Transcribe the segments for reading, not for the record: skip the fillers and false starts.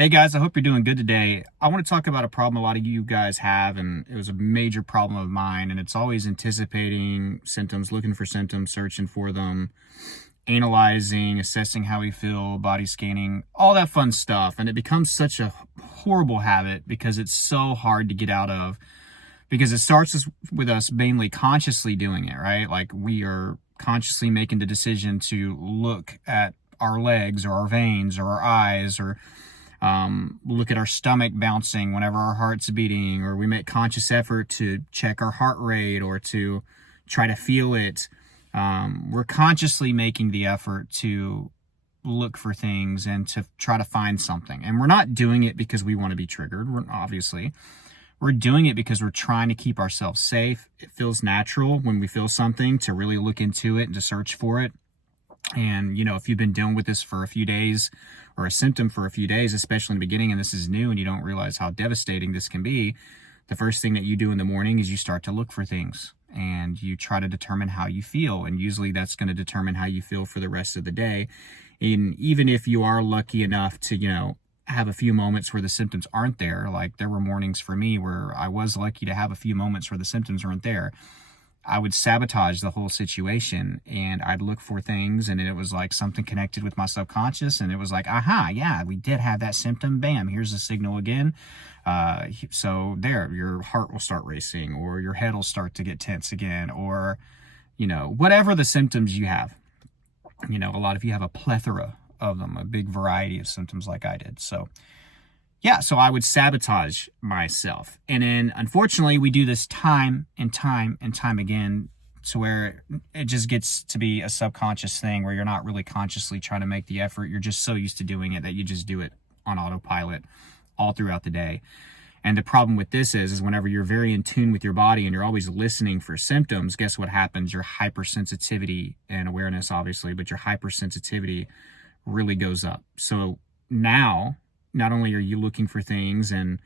Hey guys, I hope you're doing good today. I want to talk about a problem a lot of you guys have, and it was a major problem of mine, and it's always anticipating symptoms, looking for symptoms, searching for them, analyzing, assessing how we feel, body scanning, all that fun stuff. And it becomes such a horrible habit because it's so hard to get out of, because it starts with us mainly consciously doing it, right? Like we are consciously making the decision to look at our legs or our veins or our eyes, or look at our stomach bouncing whenever our heart's beating, or we make conscious effort to check our heart rate or to try to feel it. We're consciously making the effort to look for things and to try to find something. And we're not doing it because we want to be triggered. We're doing it because we're trying to keep ourselves safe. It feels natural when we feel something to really look into it and to search for it. And, if you've been dealing with this for a few days, or a symptom for a few days, especially in the beginning, and this is new and you don't realize how devastating this can be, the first thing that you do in the morning is you start to look for things and you try to determine how you feel. And usually that's going to determine how you feel for the rest of the day. And even if you are lucky enough to, have a few moments where the symptoms aren't there, like there were mornings for me where I was lucky to have a few moments where the symptoms weren't there, I would sabotage the whole situation and I'd look for things, and it was like something connected with my subconscious, and it was like, aha, yeah, we did have that symptom. Bam, here's the signal again. So there, your heart will start racing, or your head will start to get tense again, or, whatever the symptoms you have. A lot of you have a plethora of them, a big variety of symptoms like I did. So I would sabotage myself. And then, unfortunately, we do this time and time and time again, to where it just gets to be a subconscious thing where you're not really consciously trying to make the effort. You're just so used to doing it that you just do it on autopilot all throughout the day. And the problem with this is whenever you're very in tune with your body and you're always listening for symptoms, guess what happens? Your hypersensitivity and awareness, obviously, but your hypersensitivity really goes up. So now, not only are you looking for things and,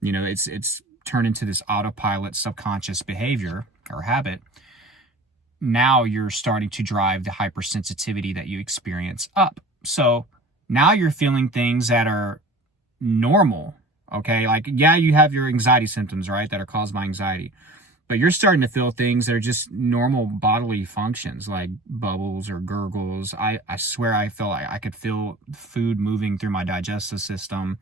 it's turned into this autopilot subconscious behavior or habit, now you're starting to drive the hypersensitivity that you experience up. So now you're feeling things that are normal, okay? Like, yeah, you have your anxiety symptoms, right, that are caused by anxiety. But you're starting to feel things that are just normal bodily functions, like bubbles or gurgles. I swear I felt like I could feel food moving through my digestive system.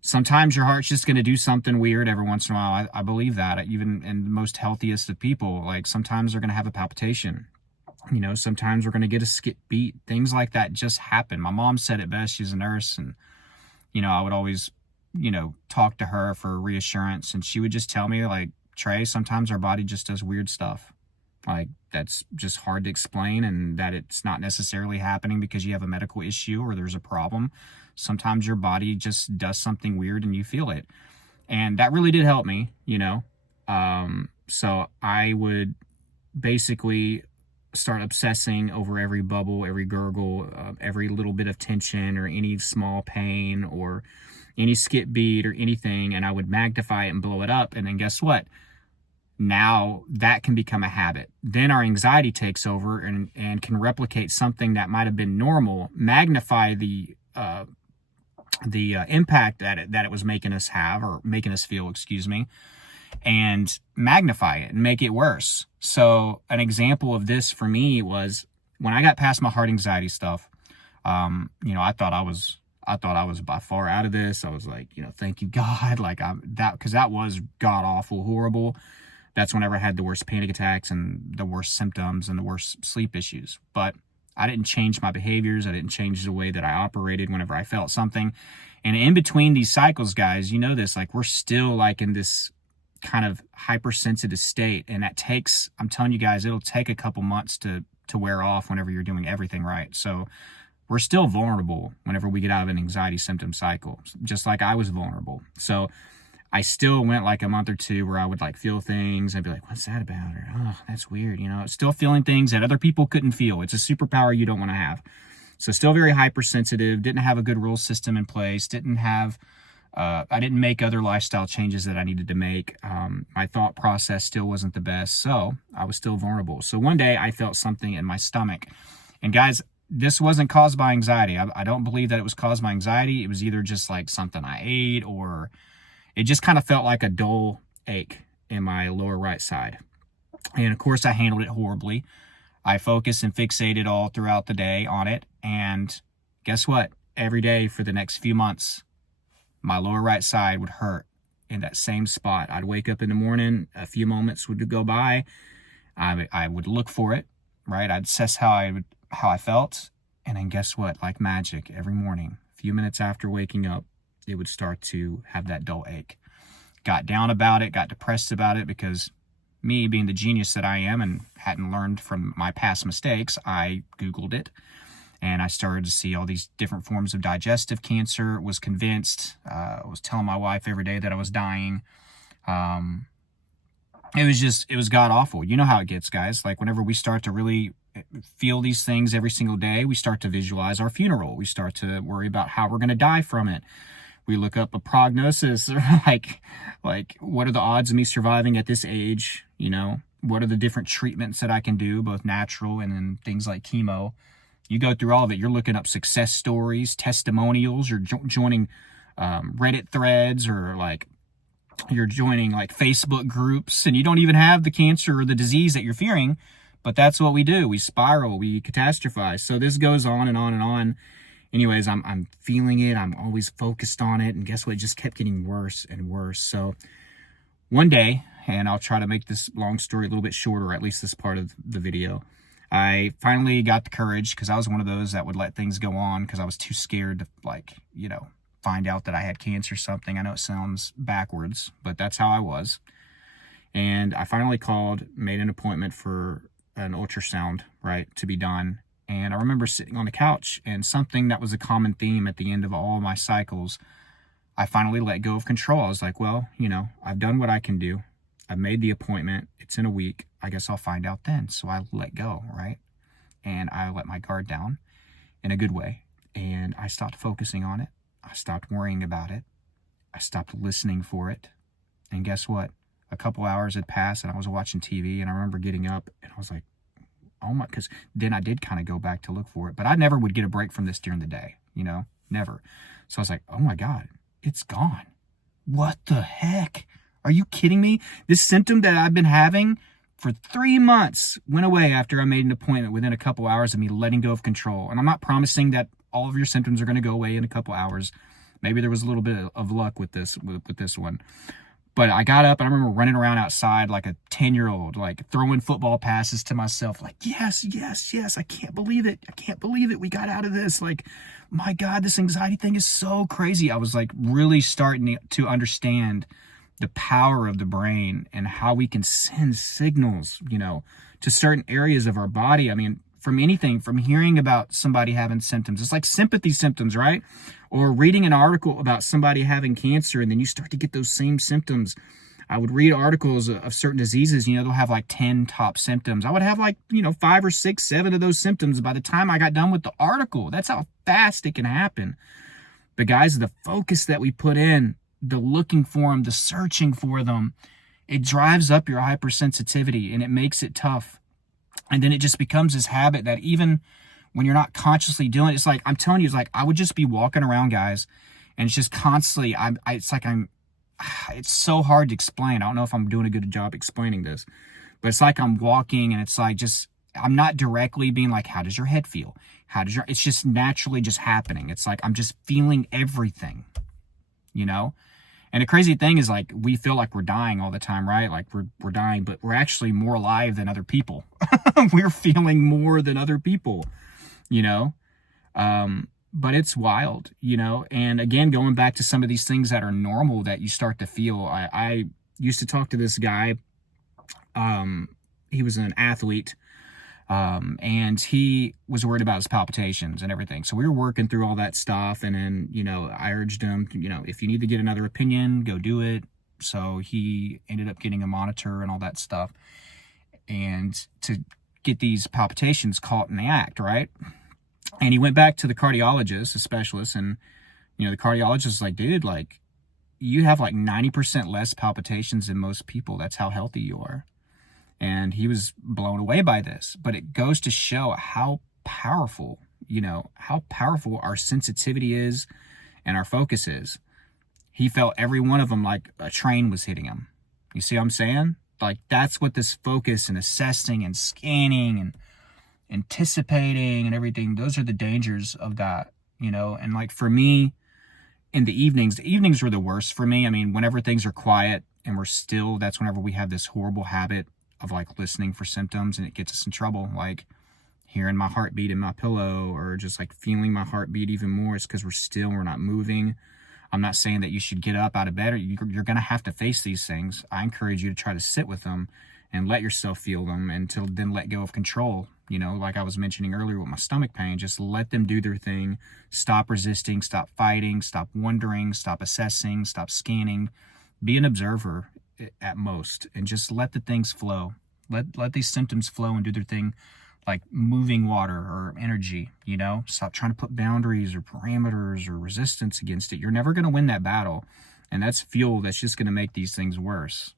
Sometimes your heart's just going to do something weird every once in a while. I believe that. Even in the most healthiest of people, like sometimes they're going to have a palpitation. Sometimes we're going to get a skip beat. Things like that just happen. My mom said it best. She's a nurse. And, I would always, talk to her for reassurance. And she would just tell me, like, Trey, sometimes our body just does weird stuff. Like, that's just hard to explain, and that it's not necessarily happening because you have a medical issue or there's a problem. Sometimes your body just does something weird and you feel it. And that really did help me, So I would basically start obsessing over every bubble, every gurgle, every little bit of tension or any small pain or any skip beat or anything, and I would magnify it and blow it up. And then guess what? Now that can become a habit. Then our anxiety takes over and can replicate something that might have been normal, magnify the impact that it was making us have, or making us feel, and magnify it and make it worse. So an example of this for me was when I got past my heart anxiety stuff. I thought I was by far out of this. I was like, thank you, God. Like because that was god awful, horrible. That's whenever I had the worst panic attacks and the worst symptoms and the worst sleep issues. But I didn't change my behaviors. I didn't change the way that I operated whenever I felt something. And in between these cycles, guys, this, like, we're still like in this kind of hypersensitive state. And that takes, I'm telling you guys, it'll take a couple months to wear off whenever you're doing everything right. So we're still vulnerable whenever we get out of an anxiety symptom cycle, just like I was vulnerable. So I still went like a month or two where I would like feel things. I'd be like, what's that about? Or, oh, that's weird. Still feeling things that other people couldn't feel. It's a superpower you don't want to have. So still very hypersensitive, didn't have a good rule system in place, I didn't make other lifestyle changes that I needed to make. My thought process still wasn't the best. So I was still vulnerable. So one day I felt something in my stomach. And guys, this wasn't caused by anxiety. I don't believe that it was caused by anxiety. It was either just like something I ate, or it just kind of felt like a dull ache in my lower right side. And of course, I handled it horribly. I focused and fixated all throughout the day on it. And guess what? Every day for the next few months, my lower right side would hurt in that same spot. I'd wake up in the morning, a few moments would go by. I would look for it, right? I'd assess how I felt. And then guess what? Like magic, every morning, a few minutes after waking up, it would start to have that dull ache. Got down about it, got depressed about it, because me being the genius that I am and hadn't learned from my past mistakes, I Googled it and I started to see all these different forms of digestive cancer, was convinced, was telling my wife every day that I was dying. It was god awful. You know how it gets, guys. Like whenever we start to really feel these things every single day, we start to visualize our funeral. We start to worry about how we're going to die from it. We look up a prognosis, like what are the odds of me surviving at this age? You know, what are the different treatments that I can do, both natural and then things like chemo? You go through all of it. You're looking up success stories, testimonials. You're joining Reddit threads, or like you're joining like Facebook groups, and you don't even have the cancer or the disease that you're fearing, but that's what we do. We spiral, we catastrophize. So this goes on and on and on. Anyways, I'm feeling it. I'm always focused on it. And guess what? It just kept getting worse and worse. So one day, and I'll try to make this long story a little bit shorter, or at least this part of the video, I finally got the courage, because I was one of those that would let things go on because I was too scared to, like, you know, find out that I had cancer or something. I know it sounds backwards, but that's how I was. And I finally called, made an appointment for an ultrasound, right, to be done. And I remember sitting on the couch, and something that was a common theme at the end of all my cycles, I finally let go of control. I was like, well, you know, I've done what I can do. I've made the appointment. It's in a week. I guess I'll find out then. So I let go, right? And I let my guard down in a good way. And I stopped focusing on it. I stopped worrying about it. I stopped listening for it. And guess what? A couple hours had passed, and I was watching TV, and I remember getting up, and I was like, oh my, because then I did kind of go back to look for it, but I never would get a break from this during the day, you know, never. So I was like, oh my God, it's gone. What the heck? Are you kidding me? This symptom that I've been having for 3 months went away after I made an appointment, within a couple hours of me letting go of control. And I'm not promising that all of your symptoms are going to go away in a couple hours. Maybe there was a little bit of luck with this one. But I got up, and I remember running around outside like a 10-year-old, like throwing football passes to myself, like, yes, yes, yes, I can't believe it. I can't believe it. We got out of this. Like, my God, this anxiety thing is so crazy. I was like really starting to understand the power of the brain and how we can send signals, you know, to certain areas of our body. I mean, from anything, from hearing about somebody having symptoms, it's like sympathy symptoms, right? Or reading an article about somebody having cancer, and then you start to get those same symptoms. I would read articles of certain diseases, you know, they'll have like 10 top symptoms. I would have like, you know, 5 or 6, 7 of those symptoms by the time I got done with the article. That's how fast it can happen. But guys, the focus that we put in, the looking for them, the searching for them, it drives up your hypersensitivity, and it makes it tough. And then it just becomes this habit that even when you're not consciously doing it, it's like, I'm telling you, it's like I would just be walking around, guys, and it's just constantly, it's so hard to explain. I don't know if I'm doing a good job explaining this, but it's like I'm walking, and it's like just, I'm not directly being like, how does your head feel? It's just naturally just happening. It's like I'm just feeling everything, you know? And the crazy thing is, like, we feel like we're dying all the time, right? Like we're dying, but we're actually more alive than other people. We're feeling more than other people, you know? But it's wild, you know? And again, going back to some of these things that are normal that you start to feel. I used to talk to this guy. He was an athlete. And he was worried about his palpitations and everything. So we were working through all that stuff. And then, you know, I urged him, you know, if you need to get another opinion, go do it. So he ended up getting a monitor and all that stuff. And to get these palpitations caught in the act, right? And he went back to the cardiologist, a specialist. And, you know, the cardiologist was like, dude, like, you have like 90% less palpitations than most people. That's how healthy you are. And he was blown away by this. But it goes to show how powerful how powerful our sensitivity is and our focus is. He felt every one of them like a train was hitting him. You see what I'm saying? Like, that's what this focus and assessing and scanning and anticipating and everything, those are the dangers of that, And like for me, in the evenings were the worst for me. I mean, whenever things are quiet and we're still, that's whenever we have this horrible habit of like listening for symptoms, and it gets us in trouble. Like hearing my heartbeat in my pillow, or just like feeling my heartbeat even more. It's because we're not moving. I'm not saying that you should get up out of bed, or you're going to have to face these things. I encourage you to try to sit with them and let yourself feel them, until then let go of control. Like I was mentioning earlier with my stomach pain, just let them do their thing. Stop resisting, stop fighting, stop wondering, stop assessing, stop scanning. Be an observer at most, and just let the things flow. Let these symptoms flow and do their thing, like moving water or energy. Stop trying to put boundaries or parameters or resistance against it. You're never going to win that battle, and that's fuel that's just going to make these things worse.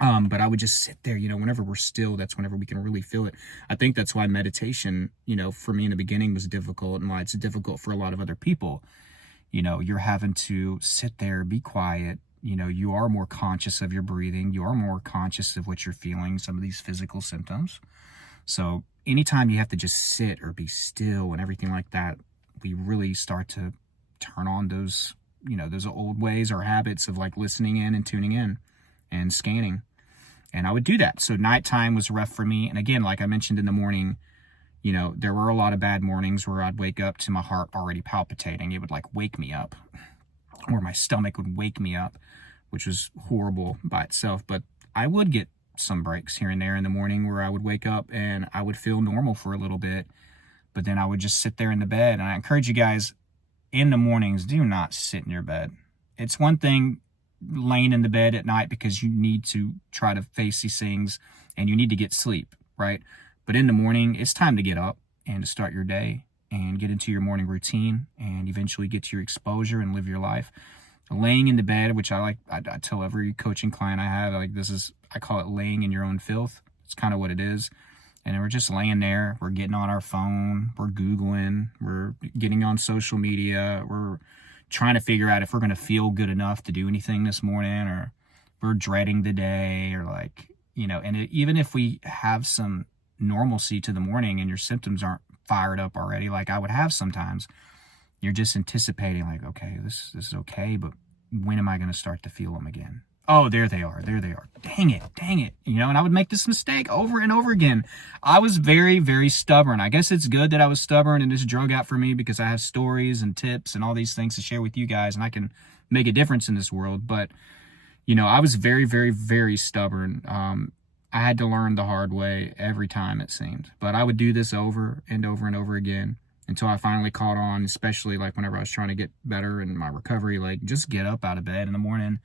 But I would just sit there, whenever we're still, that's whenever we can really feel it. I think that's why meditation, for me in the beginning was difficult, and why it's difficult for a lot of other people. You're having to sit there, be quiet. You are more conscious of your breathing. You are more conscious of what you're feeling, some of these physical symptoms. So anytime you have to just sit or be still and everything like that, we really start to turn on those, those old ways or habits of like listening in and tuning in and scanning. And I would do that. So nighttime was rough for me. And again, like I mentioned in the morning, there were a lot of bad mornings where I'd wake up to my heart already palpitating. It would like wake me up, or my stomach would wake me up, which was horrible by itself. But I would get some breaks here and there in the morning where I would wake up and I would feel normal for a little bit, but then I would just sit there in the bed. And I encourage you guys, in the mornings, do not sit in your bed. It's one thing laying in the bed at night because you need to try to face these things and you need to get sleep, right? But in the morning, it's time to get up and to start your day and get into your morning routine and eventually get to your exposure and live your life. Laying in the bed, which I tell every coaching client I have, I call it laying in your own filth. It's kind of what it is. And we're just laying there. We're getting on our phone. We're Googling. We're getting on social media. We're trying to figure out if we're going to feel good enough to do anything this morning, or we're dreading the day, or even if we have some normalcy to the morning and your symptoms aren't fired up already, like I would have sometimes, you're just anticipating like, okay, this is okay, but when am I going to start to feel them again? Oh, there they are. Dang it. And I would make this mistake over and over again. I was very, very stubborn. I guess it's good that I was stubborn and this drug out for me, because I have stories and tips and all these things to share with you guys, and I can make a difference in this world. But, I was very, very, very stubborn. I had to learn the hard way every time, it seemed. But I would do this over and over and over again until I finally caught on, especially like whenever I was trying to get better in my recovery, like just get up out of bed in the morning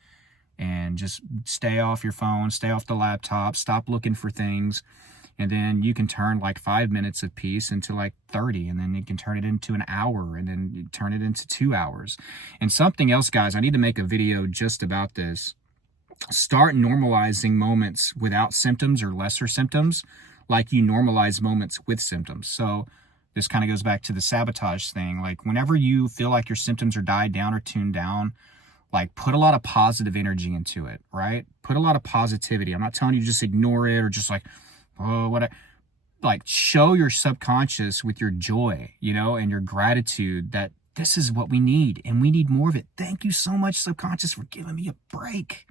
and just stay off your phone, stay off the laptop, stop looking for things. And then you can turn like 5 minutes of peace into like 30, and then you can turn it into an hour, and then you turn it into 2 hours. And something else, guys, I need to make a video just about this. Start normalizing moments without symptoms or lesser symptoms, like you normalize moments with symptoms. So this kind of goes back to the sabotage thing. Like whenever you feel like your symptoms are died down or tuned down, like put a lot of positive energy into it, right? Put a lot of positivity. I'm not telling you to just ignore it or just like, oh, what? Like show your subconscious with your joy, and your gratitude that this is what we need and we need more of it. Thank you so much, subconscious, for giving me a break.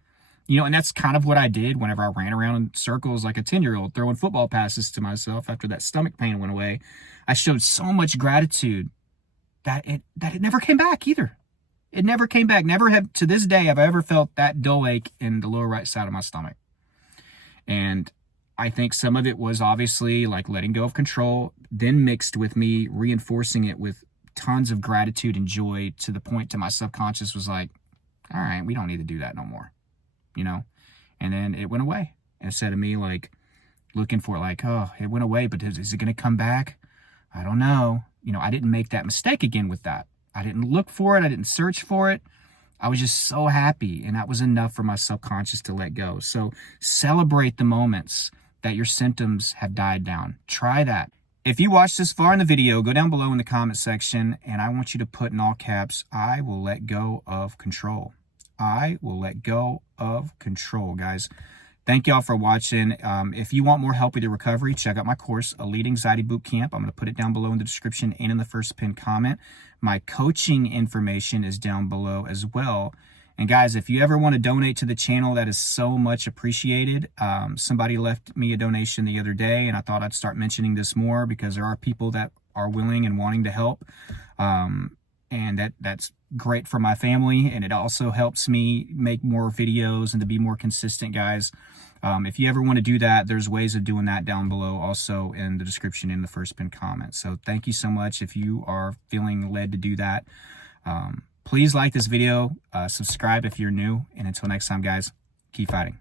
And that's kind of what I did whenever I ran around in circles like a 10-year-old throwing football passes to myself after that stomach pain went away. I showed so much gratitude that it never came back either. It never came back. Never have, to this day, have I ever felt that dull ache in the lower right side of my stomach. And I think some of it was obviously like letting go of control, then mixed with me reinforcing it with tons of gratitude and joy, to the point to my subconscious was like, all right, we don't need to do that no more, And then it went away. Instead of me like looking for it, like, oh, it went away, but is it going to come back? I don't know. I didn't make that mistake again with that. I didn't look for it. I didn't search for it. I was just so happy, and that was enough for my subconscious to let go. So celebrate the moments that your symptoms have died down. Try that. If you watched this far in the video, go down below in the comment section, and I want you to put in all caps, I will let go of control. I will let go of control, guys. Thank y'all for watching. If you want more help with your recovery, check out my course, Elite Anxiety Boot Camp. I'm going to put it down below in the description and in the first pinned comment. My coaching information is down below as well. And guys, if you ever want to donate to the channel, that is so much appreciated. Somebody left me a donation the other day, and I thought I'd start mentioning this more because there are people that are willing and wanting to help. And that's great for my family, and it also helps me make more videos and to be more consistent, guys. If you ever want to do that, there's ways of doing that down below, also in the description in the first pinned comment. So thank you so much if you are feeling led to do that. Please like this video, subscribe if you're new, and until next time, guys, keep fighting.